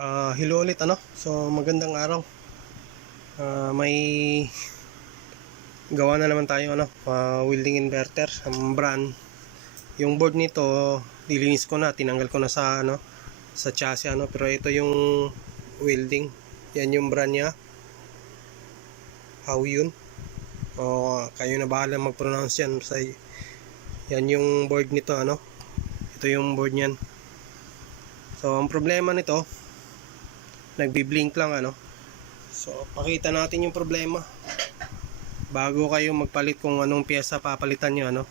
Hello ulit ano. So magandang araw. May gawa na naman tayo ano, welding inverter, brand. Yung board nito nilinis ko na, tinanggal ko na sa ano, sa chassis ano, pero ito yung welding. Yan yung brand niya. How yun? Kayo na bahala mag-pronounce yan. Yan yung board nito ano. Ito yung board niyan. So ang problema nito, nagbi-blink lang ano. So pakita natin yung problema bago kayo magpalit kung anong piyesa papalitan nyo ano.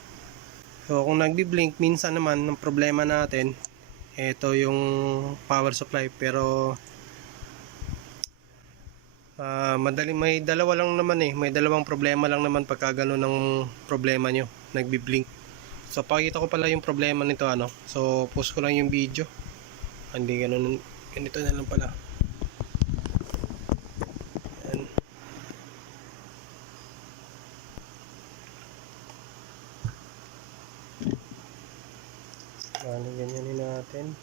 So kung nagbi-blink, minsan naman ang problema natin ito yung power supply, pero may dalawa lang naman may dalawang problema lang naman pagka ganun ang problema nyo, nagbi-blink. So pakita ko pala yung problema nito ano. So post ko lang yung video. Hindi ganun, ganito na lang pala. Ganyanin natin.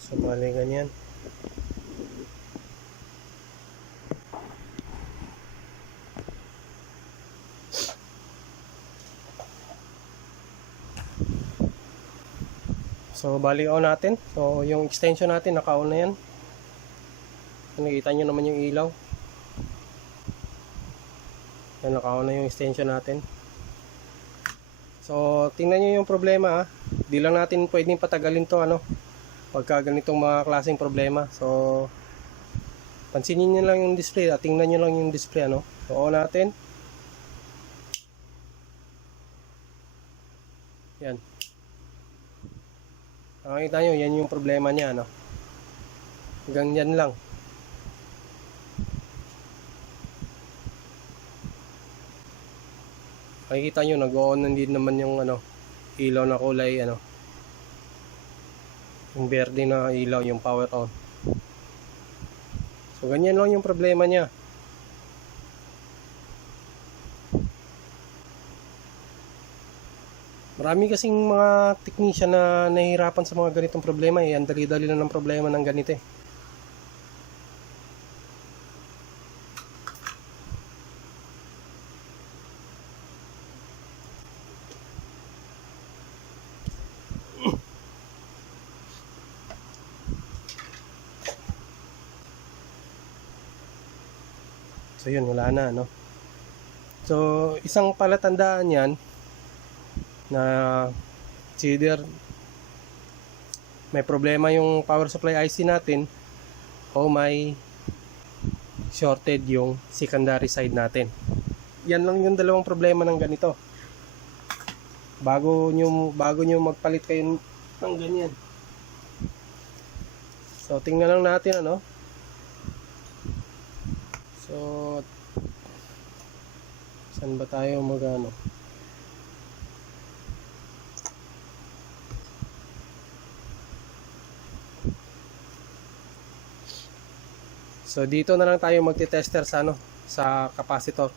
So bali ganyan. So bali on natin. So yung extension natin naka-on na yan. Nakikita nyo naman yung ilaw. Yan, naka-on na yung extension natin. So tingnan nyo yung problema Di lang natin pwedeng patagalin to ano, pagka ganitong mga klaseng problema. So pansinin nyo lang yung display at tingnan nyo lang yung display ano. So on natin. Yan. Nakikita nyo, yan yung problema niya no? Ganyan lang. Makikita nyo, nag-on din naman yung ano, ilaw na kulay ano, yung verde na ilaw, yung power on. So ganyan lang yung problema niya. Marami kasing mga technician na nahihirapan sa mga ganitong problema Ang dali-dali lang ng problema ng ganito So yun, wala na no. So isang palatandaan yan na either may problema yung power supply IC natin o may shorted yung secondary side natin. Yan lang yung dalawang problema ng ganito. Bago nyo magpalit kayo ng ganyan. So tingnan lang natin ano. So saan ba tayo magano? So dito na lang tayo magte-tester sa ano, sa capacitor.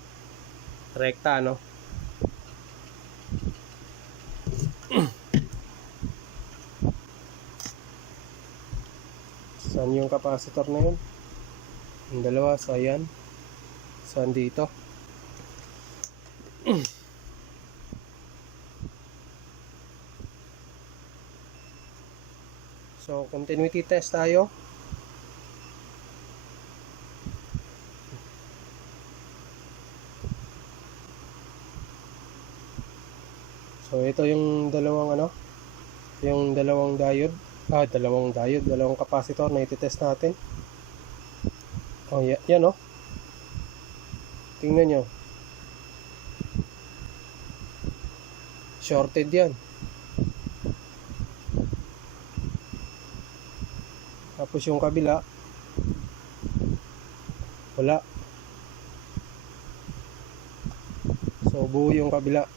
Rekta ano. Saan yung capacitor na yun? Yung dalawa, so ayan. Saan dito? So continuity test tayo. So ito yung dalawang ano, yung dalawang diode, dalawang capacitor na iti-test natin. Oh, yan oh. Tingnan nyo. Shorted yan. Tapos yung kabila, wala. So buo yung kabila.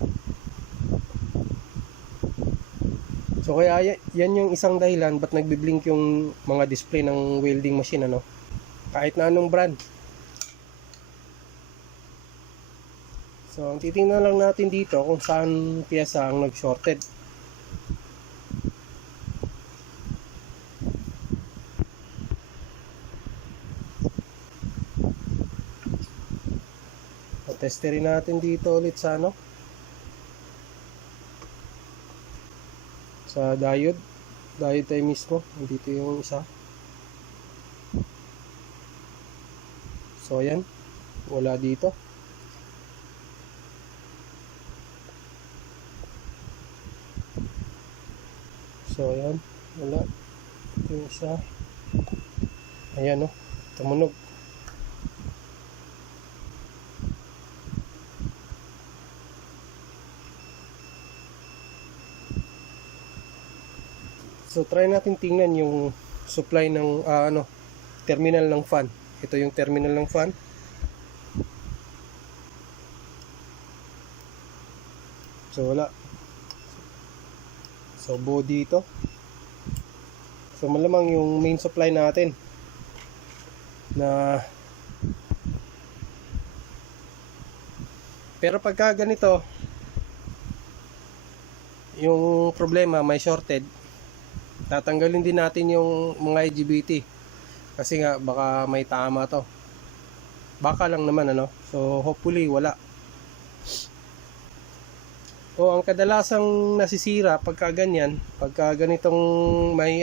So kaya yan yung isang dahilan ba't nagbi-blink yung mga display ng welding machine, ano, kahit na anong brand. So ang titingnan lang natin dito kung saan piyesa ang nag-shorted. So testerin natin dito ulit sa ano, sa diode tayo mismo. Dito yung isa. So ayan, wala dito. So ayan, wala. Ito yung isa. Ayan, oh, tumunog. So try natin tingnan yung supply ng terminal ng fan. Ito yung terminal ng fan. So wala. So body ito. So malamang yung main supply natin na, pero pagka ganito yung problema, may shorted, tatanggalin din natin yung mga IGBT kasi nga baka may tama to, baka lang naman, ano. So hopefully wala. O ang kadalasang nasisira pagka ganyan, pagka ganitong may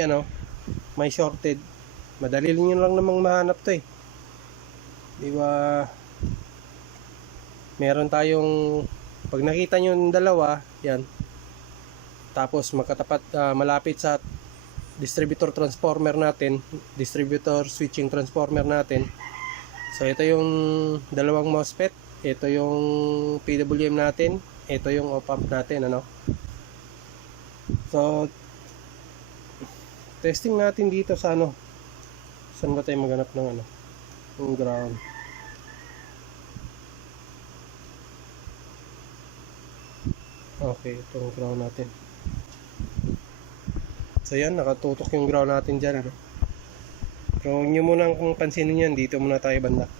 shorted, madali lang namang mahanap to eh, di ba? Meron tayong, pag nakita nyo yung dalawa yan, tapos magkatapat, malapit sa distributor transformer natin, distributor switching transformer natin. So ito yung dalawang MOSFET, ito yung PWM natin, ito yung op-amp natin, ano. So testing natin dito sa ano, saan ba tayo maghanap ng ano, yung ground. Okay, itong ground natin. So yan, nakatutok yung ground natin dyan, ano. Pero huwag nyo muna kung pansinin yan, dito muna tayo banda.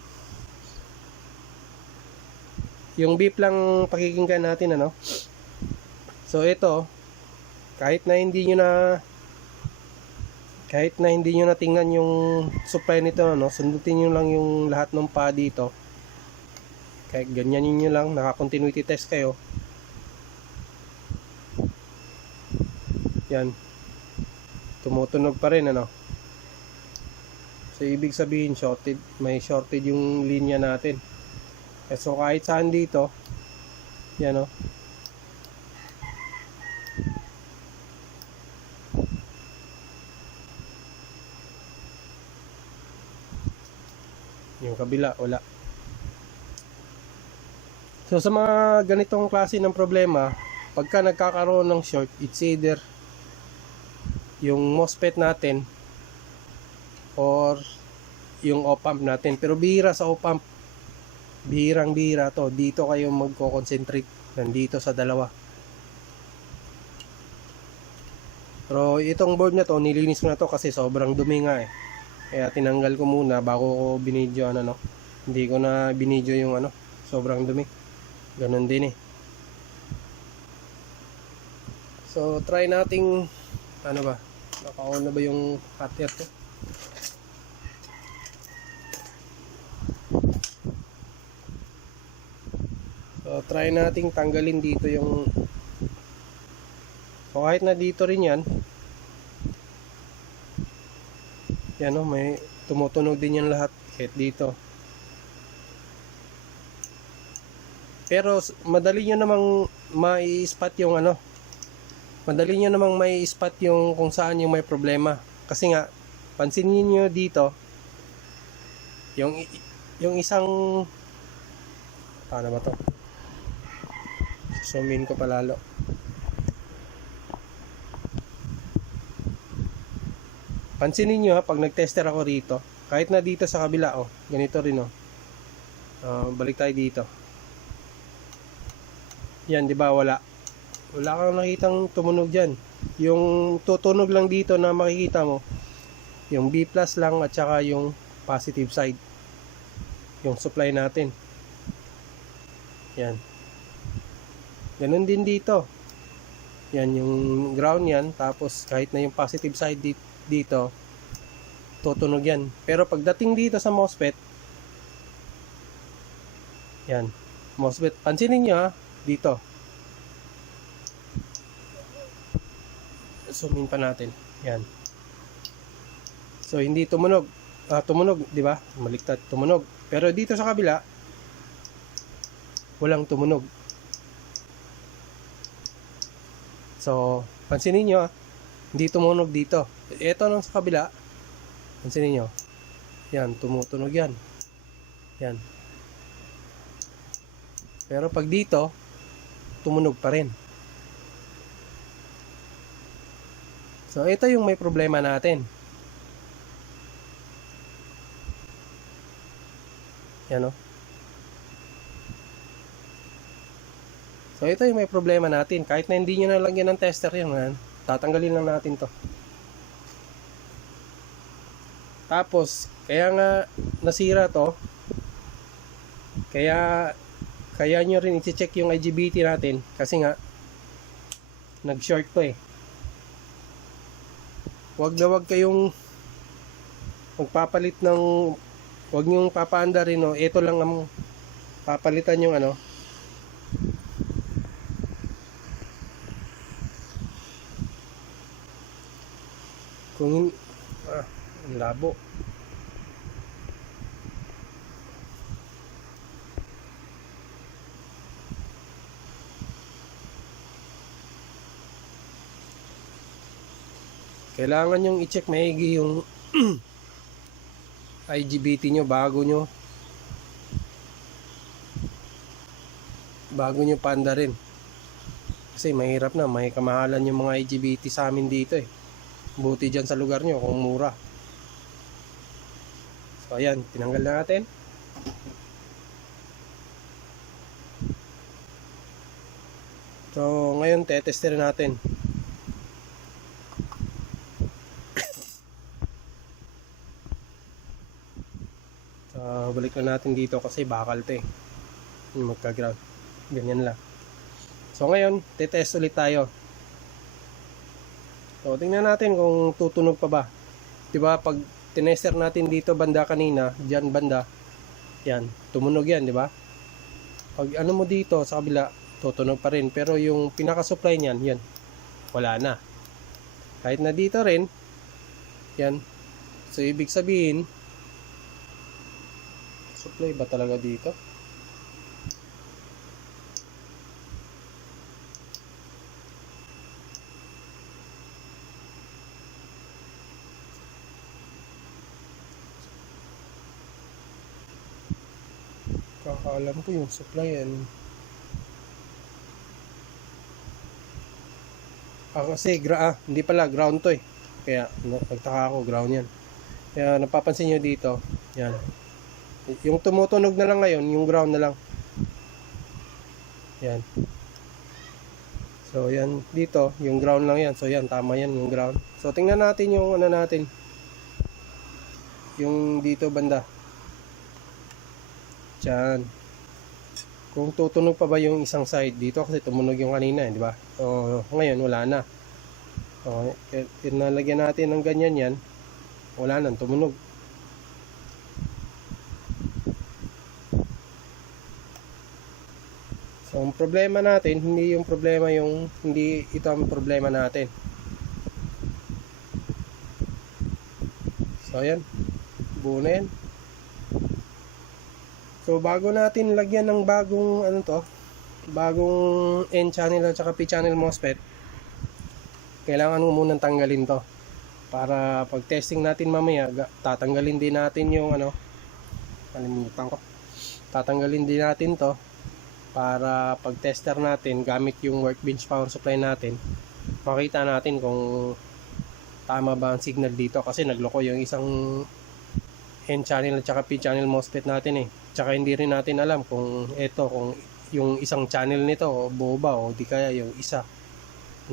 Yung beep lang pakikinggan natin, ano. So ito, kahit na hindi nyo na tingnan yung supply nito, ano, sundutin nyo lang yung lahat ng pa dito. Kahit ganyan nyo lang, naka-continuity test kayo. Yan, tumutunog pa rin, ano. So ibig sabihin may shorted yung linya natin. So kahit saan dito, yan, oh. Yung kabila wala. So sa mga ganitong klase ng problema, pagka nagkakaroon ng short, it's either yung MOSFET natin or yung op-amp natin. Pero bihira sa op-amp, bihirang-bihira to. Dito kayo magko-concentrate, nandito sa dalawa. Pero itong board na to, nilinis ko na to kasi sobrang dumi nga eh. Kaya tinanggal ko muna bago ko binidyo, ano, no. Hindi ko na binidyo yung ano, sobrang dumi. Ganon din eh. So try nating ano ba, naka-on na ba yung hot air ko? So try nating tanggalin dito yung, so kahit na dito rin yan, yan, oh, may tumutunog din yan lahat kahit dito. Pero madali nyo namang mai-spot yung ano, madali nyo namang mai-spot yung kung saan yung may problema. Kasi nga, pansinin nyo dito, yung isang, paano ba to? Zoom in ko palalo. Pansinin nyo, ha, pag nag-tester ako rito, kahit na dito sa kabila, oh, ganito rin, oh. Balik tayo dito. Yan, di ba, wala kang nakitang tumunog dyan. Yung tutunog lang dito na makikita mo, yung B plus lang at saka yung positive side. Yung supply natin. Yan. Ganun din dito. Yan yung ground yan. Tapos kahit na yung positive side dito, tutunog yan. Pero pagdating dito sa MOSFET, yan. MOSFET. Pansinin nyo ha. Dito. Zoom in pa natin. Yan. So hindi tumunog. Tumunog, di ba? Baliktad, tumunog. Pero dito sa kabila, walang tumunog. So, pansinin nyo, hindi tumunog dito. Ito nang sa kabila, pansinin nyo. Yan, tumutunog yan. Yan. Pero pag dito, tumunog pa rin. So, ito yung may problema natin. Yan o. So ito yung may problema natin. Kahit na hindi nyo nalagyan ng tester yan, tatanggalin lang natin to. Tapos, kaya nga nasira to. Kaya nyo rin i-check yung IGBT natin. Kasi nga, nag-short to eh. Wag na wag kayong magpapalit ng, wag nyong papaanda rin o. Ito lang ang papalitan yung ano. Kung ang labo. Kailangan yung i-check maigi yung IGBT nyo bago nyo paanda rin. Kasi mahirap na, may kamahalan yung mga IGBT sa amin dito eh. Buti dyan sa lugar nyo kung mura. So ayan, tinanggal na natin. So ngayon tetester natin. So balik na natin dito kasi bakal to eh. Magka-ground. Ganyan lang. So ngayon, tetest ulit tayo. So, tingnan natin kung tutunog pa ba. Diba, pag tinester natin dito banda kanina, dyan banda, yan, tumunog yan, diba? Pag ano mo dito sa kabila, tutunog pa rin. Pero yung pinaka-supply niyan, yan, wala na. Kahit na dito rin, yan. So, ibig sabihin, supply ba talaga dito? Kakaalam ko yung supply yan. Kasi hindi pala ground to eh. Kaya nagtaka ako, ground yan. Kaya napapansin nyo dito, yan. Yung tumutunog na lang ngayon, yung ground na lang. Yan. So yan dito, yung ground lang yan. So yan, tama yan yung ground. So tingnan natin yung ano natin. Yung dito banda. Diyan. Kung tutunog pa ba yung isang side dito kasi tumunog yung kanina, di ba? So, ngayon wala na. So, nalagyan natin ng ganyan yan. Wala nang tumunog. So, ang problema natin, hindi ito ang problema natin. So, ayan. Buo na yan. So bago natin lagyan ng bagong bagong N channel at saka P channel MOSFET, kailangan mo munang tanggalin to. Para pag testing natin mamaya, tatanggalin din natin yung kalimutan ko. Tatanggalin din natin to para pag tester natin gamit yung workbench power supply natin, makita natin kung tama ba ang signal dito kasi nagloko yung isang N channel at saka P channel MOSFET natin eh. Tsaka hindi rin natin alam kung yung isang channel nito buo ba o di kaya yung isa,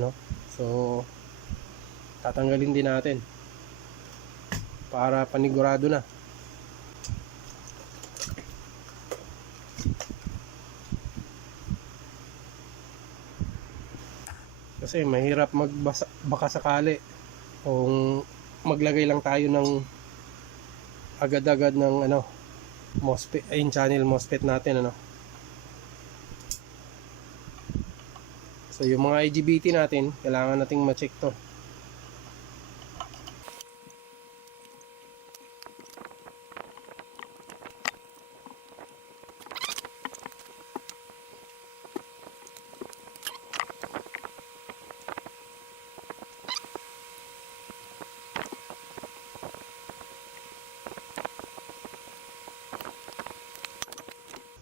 no? So tatanggalin din natin para panigurado na. Kasi mahirap baka sakali kung maglagay lang tayo ng agad-agad ng ano MOSFET, ay channel MOSFET natin ano. So yung mga IGBT natin, kailangan nating ma-check to.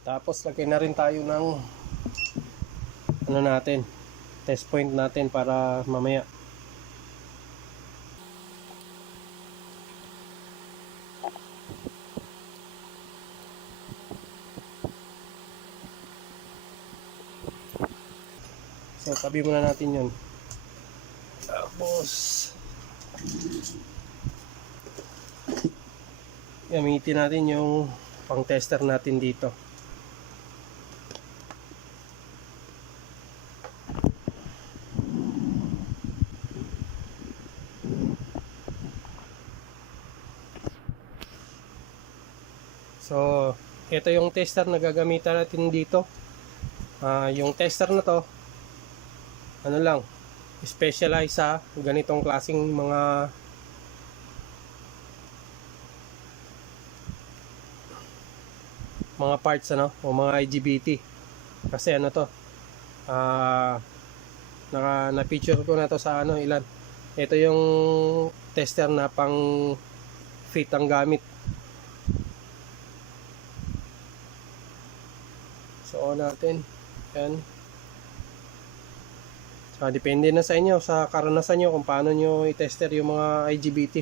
Tapos lagyan na rin tayo ng ano natin, test point natin para mamaya. So tabi muna natin yun. Tapos gamitin natin yung pang tester natin dito. So, ito yung tester na gagamitan natin dito. Yung tester na to, ano lang, specialize sa ganitong klaseng mga parts ano, o mga IGBT. Kasi ano to, na-feature ko na to sa ano, ilan. Ito yung tester na pang fit ang gamit. So on natin. Yan. So, depende na sa inyo, sa karanasan nyo kung paano nyo i-tester yung mga IGBT.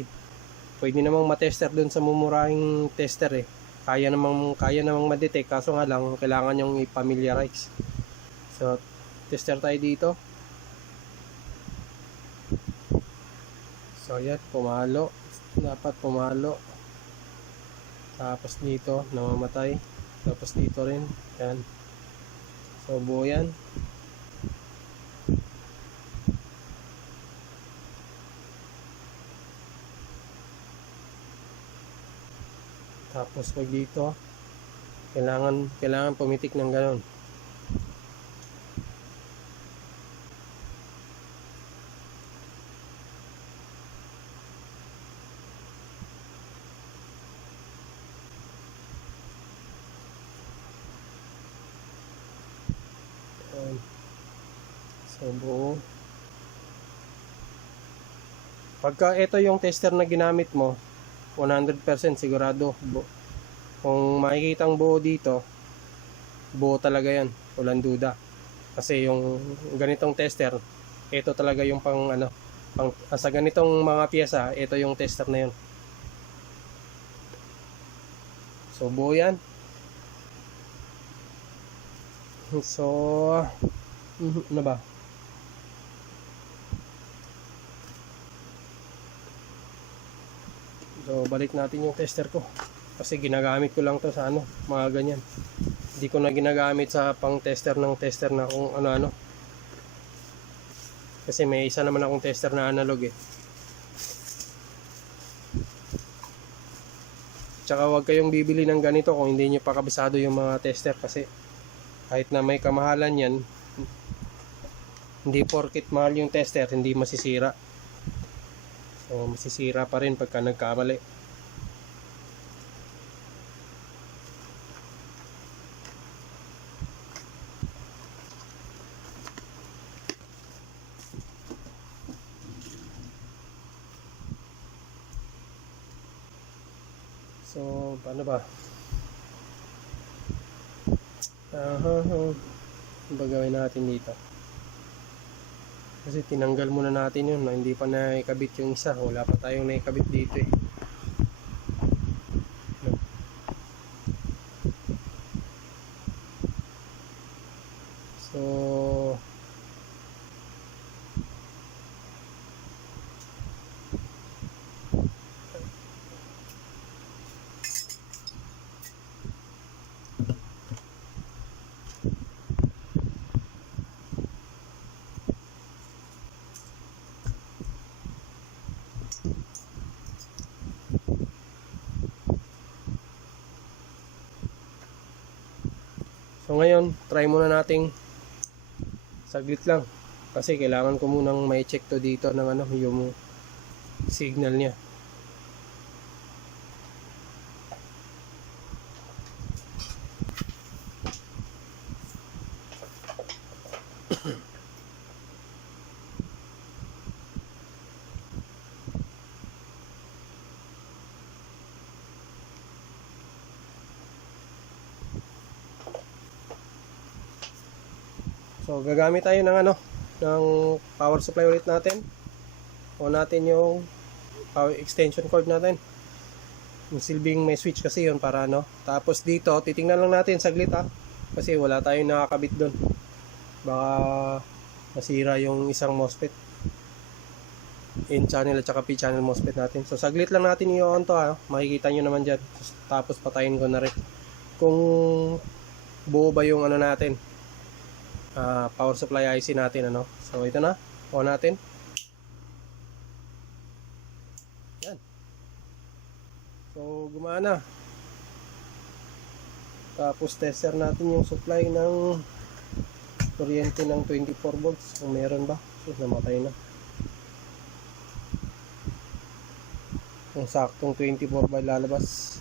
Pwede namang ma-tester dun sa mumurahing tester eh. Kaya namang ma-detect, kaso nga lang kailangan nyong i-familiarize. So tester tayo dito. So yan, pumalo. Dapat pumalo. Tapos dito namamatay. Tapos dito rin. Yan. So buo yan. Tapos pag dito kailangan pumitik ng gano'n. So buo. Pagka ito yung tester na ginamit mo, 100% sigurado kung makikita ang buo dito, buo talaga yan, walang duda. Kasi yung ganitong tester, ito talaga yung pang ano, sa ganitong mga piyesa, ito yung tester na yun. So buo yan. So ano ba? So balik natin yung tester ko. Kasi ginagamit ko lang to sa ano, mga ganyan. Hindi ko na ginagamit sa pang tester ng tester na kung ano-ano. Kasi may isa naman akong tester na analog eh. Tsaka huwag kayong bibili ng ganito kung hindi nyo pa kabisado yung mga tester. Kasi kahit na may kamahalan yan, hindi porket mahal yung tester, hindi masisira. So masisira pa rin pagka nagkamali. So paano ba? Ano ba gawin natin dito? Kasi tinanggal muna natin yun, hindi pa naikabit yung isa, wala pa tayong naikabit dito eh. So So ngayon, try muna nating saglit lang. Kasi kailangan ko munang may check to dito ng ano, yung signal niya. So gagamit tayo ng ano, ng power supply ulit natin. O natin yung power extension cord natin. Yung silbing may switch kasi yun para ano. Tapos dito, titingnan lang natin saglit ha. Kasi wala tayong nakakabit doon. Baka masira yung isang MOSFET. In channel at saka P channel MOSFET natin. So saglit lang natin i-on to ha. Makikita nyo naman dyan. Tapos patayin ko na rin. Kung buo ba yung ano natin. Power supply IC natin ano. So ito na, on natin. Yan. So gumana. Tapos tester natin yung supply ng kuryente ng 24 volts kung meron ba. So namatay na. Kung saktong 24 ba lalabas.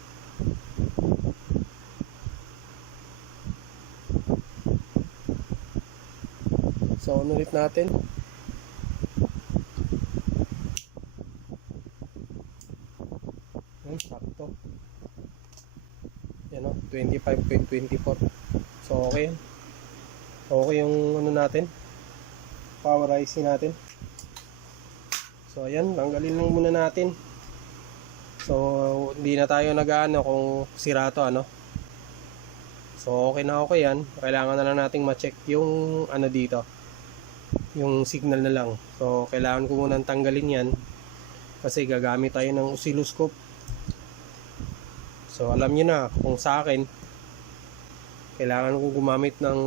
So, ulit natin. Sakto. Yan o, 25.24. So, okay yan. Okay yung ano natin. Power IC natin. So, ayan. Tanggalin lang muna natin. So, hindi na tayo nag-ano kung sira to, ano. So, okay na okay yan. Kailangan na lang nating ma-check yung ano dito. Yung signal na lang. So kailangan ko munang tanggalin yan kasi gagamit tayo ng oscilloscope. So alam niyo na kung sa akin kailangan ko gumamit ng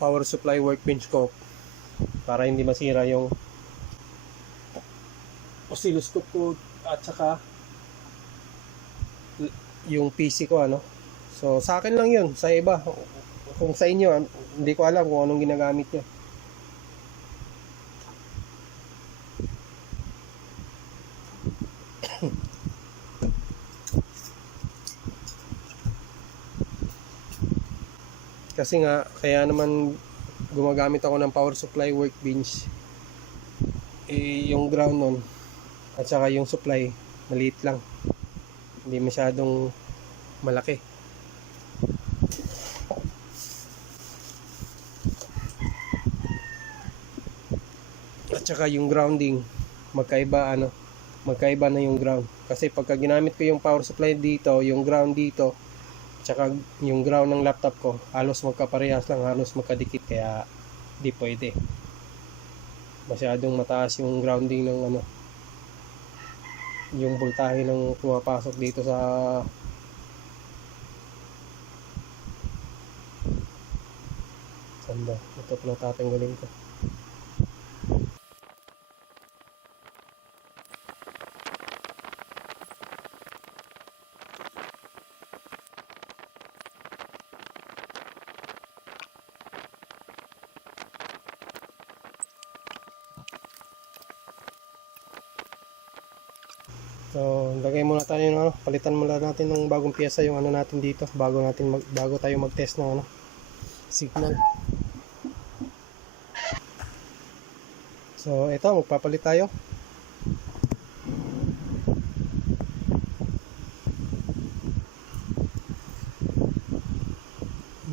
power supply workbench ko para hindi masira yung oscilloscope ko at saka yung PC ko ano. So sa akin lang yun, sa iba kung sa inyo, hindi ko alam kung anong ginagamit nyo. Kasi nga, kaya naman gumagamit ako ng power supply workbench. Yung ground nun, at saka yung supply, maliit lang. Hindi masyadong malaki. At saka yung grounding magkaiba na yung ground kasi pagka ginamit ko yung power supply dito, yung ground dito at saka yung ground ng laptop ko halos magkaparehas lang, halos magkadikit kaya di pwede, masyadong mataas yung grounding ng ano, yung voltahe ng pumapasok dito sa sanda. Ito pala tatanggalin ko. So, lagay muna tayo ng ano, palitan muna natin ng bagong piyesa yung ano natin dito bago tayo mag-test ng ano, signal. So, ito magpapalit tayo.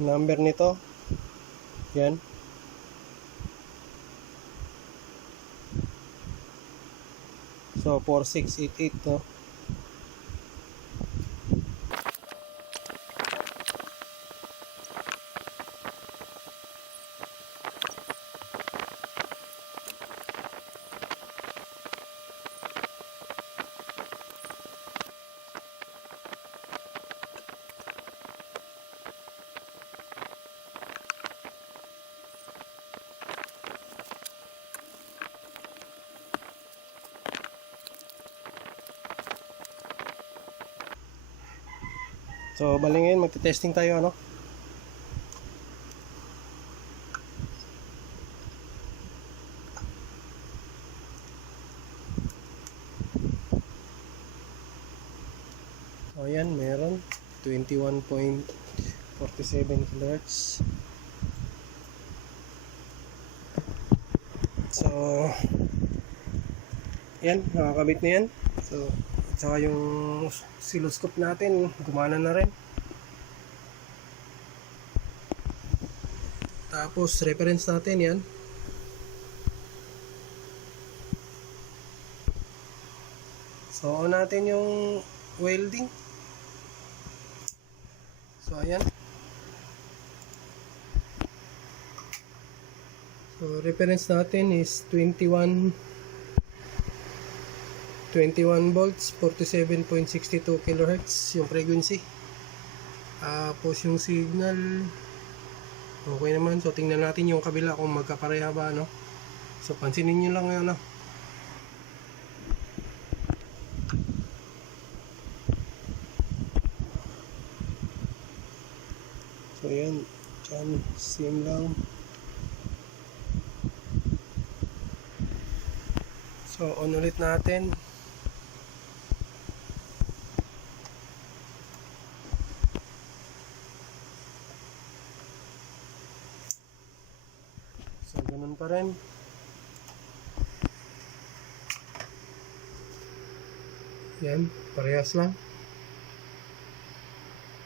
Number nito yan. So 4688 to. So bali ngayon magte-testing tayo ano. So ayan, meron 21.47 kHz. So yan, nakakabit na yan. So at saka yung oscilloscope natin gumana na rin. Tapos reference natin yan. So on natin yung welding. So ayan. So reference natin is 21 volts, 47.62 kHz yung frequency. Tapos yung signal okay naman. So tingnan natin yung kabila kung magkapareha ba, no? So pansinin nyo lang yun, no? So yan, dyan, same lang. So on ulit natin. So ganun pa rin. Yan, parehas lang.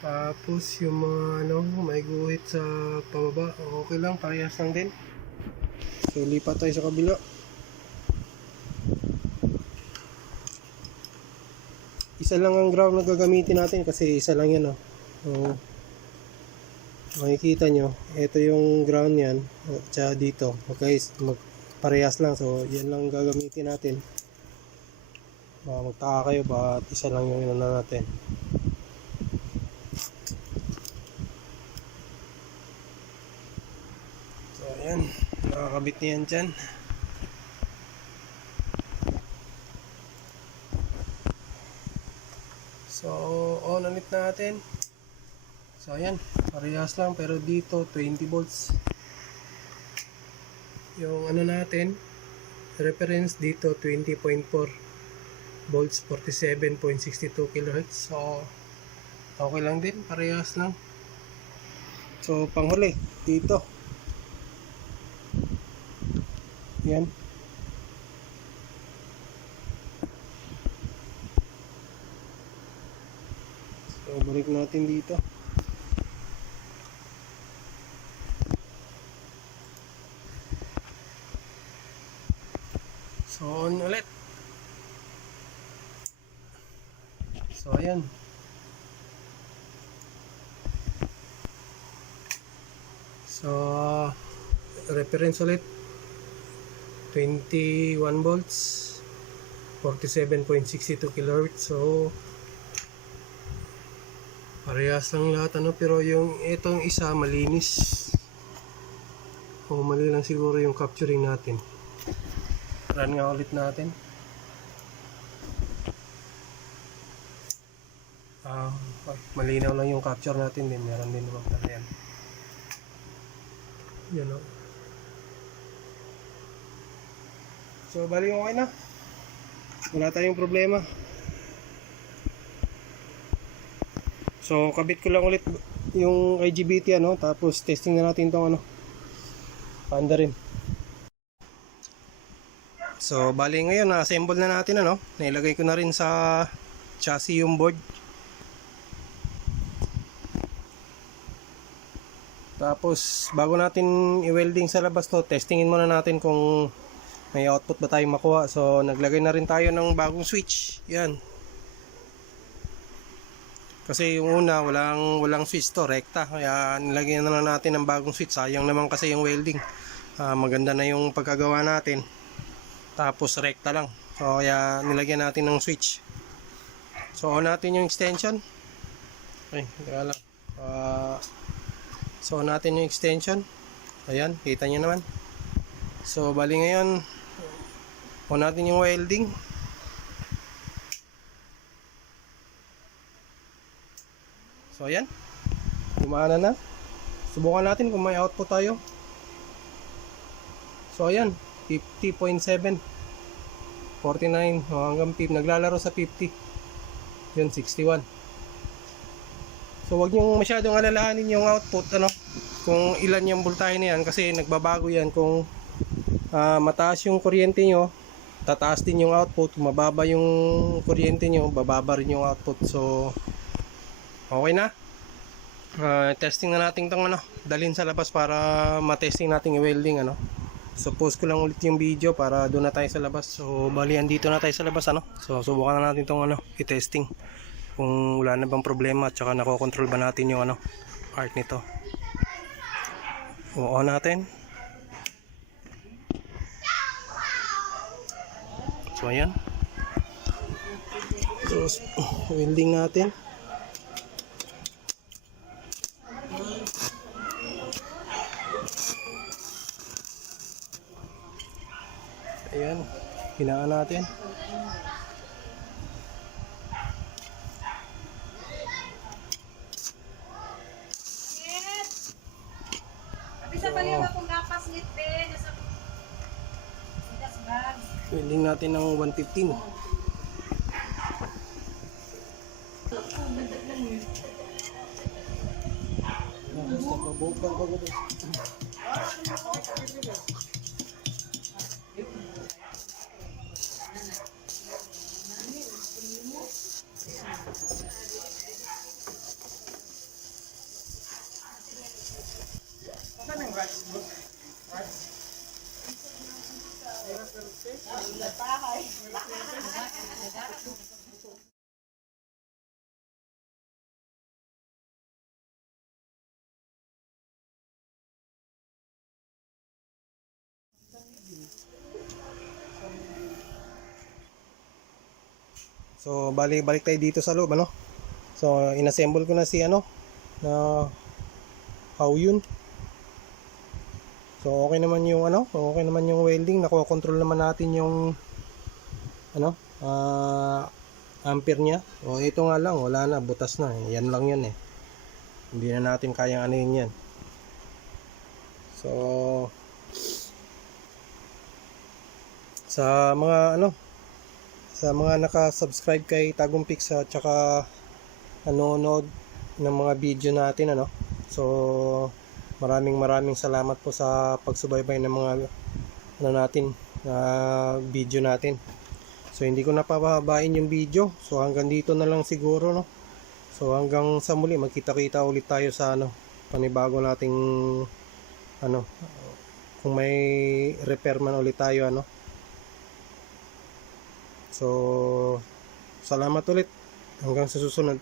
Tapos yung mga ano, may guhit sa pababa, okay lang, parehas lang din. So lipat tayo sa kabila. Isa lang ang ground na gagamitin natin kasi isa lang yan, oh. So, makikita nyo, ito yung ground yan, tsaka dito, okay, parehas lang. So yan lang gagamitin natin. Magtaka kayo ba isa lang yung inuna natin. So ayan, nakakabit niyan dyan. So on ulit natin. So ayan, parehas lang pero dito 20 volts yung ano natin, reference dito 20.4 volts, 47.62 kHz. So okay lang din, parehas lang. So panghuli dito, yan. So balik natin dito. So on ulit. So ayan. So reference ulit 21 volts, 47.62 kHz. So parehas lang lahat ano, pero yung itong isa malinis. O mali lang siguro yung capturing natin. Run nga ulit natin. Malinaw lang yung capture natin din. Meron din naman pala yan. Yan o. So bali okay na. Wala tayong problema. So kabit ko lang ulit yung IGBT ano. Tapos testing na natin itong ano, Panda rin. So bali ngayon na-assemble na natin ano. Nailagay ko na rin sa chassis yung board. Tapos bago natin i-welding sa labas to, testingin muna natin kung may output ba tayong makuha. So naglagay na rin tayo ng bagong switch. Yan. Kasi yung una walang switch to, rekta. Kaya nilagyan na natin ng bagong switch. Sayang naman kasi yung welding. Maganda na yung pagkagawa natin. Tapos rekta lang. So kaya nilagyan natin ng switch. So on natin yung extension. Okay, teka lang. So on natin yung extension. Ayan, kita nyo naman. So bali ngayon on natin yung welding. So ayan, gumana na. Subukan natin kung may output tayo. So ayan, 50.7, 49 hanggang 50, naglalaro sa 50. Yun, 61. So wag niyong masyadong alalahanin yung output, ano, kung ilan yung voltahe na yan, kasi nagbabago yan. Kung mataas yung kuryente nyo, tataas din yung output. Kung mababa yung kuryente nyo, bababa rin yung output. So okay na. Testing na natin tong ano, dalhin sa labas para matesting natin yung welding, ano. So post ko lang ulit yung video para doon na tayo sa labas. So bali andito na tayo sa labas, ano. So subukan na natin tong ano, i-testing kung wala na bang problema at saka nakokontrol ba natin yung ano, art nito. On natin. So ayan. So welding natin. Ayan, hinaan natin. Welding natin ng 115. Basta mabukal ko ito. So balik tayo dito sa loob, ano. So inassemble ko na si ano na Haoyun. So okay naman yung ano, okay naman yung welding, nakokontrol naman natin yung ano, ampere niya. O ito nga lang, wala na, butas na. Yan lang yan eh. Hindi na natin kayang ano yun yan. So sa mga ano, sa mga naka-subscribe kay Tagumpix at saka nanonood ng mga video natin, ano. So maraming salamat po sa pagsubaybay ng mga ano natin, video natin. So hindi ko na pababain yung video. So hanggang dito na lang siguro, no. So hanggang sa muli, magkita-kita ulit tayo sa ano, panibago nating ano, kung may repair man ulit tayo, ano. So salamat ulit, hanggang sa susunod.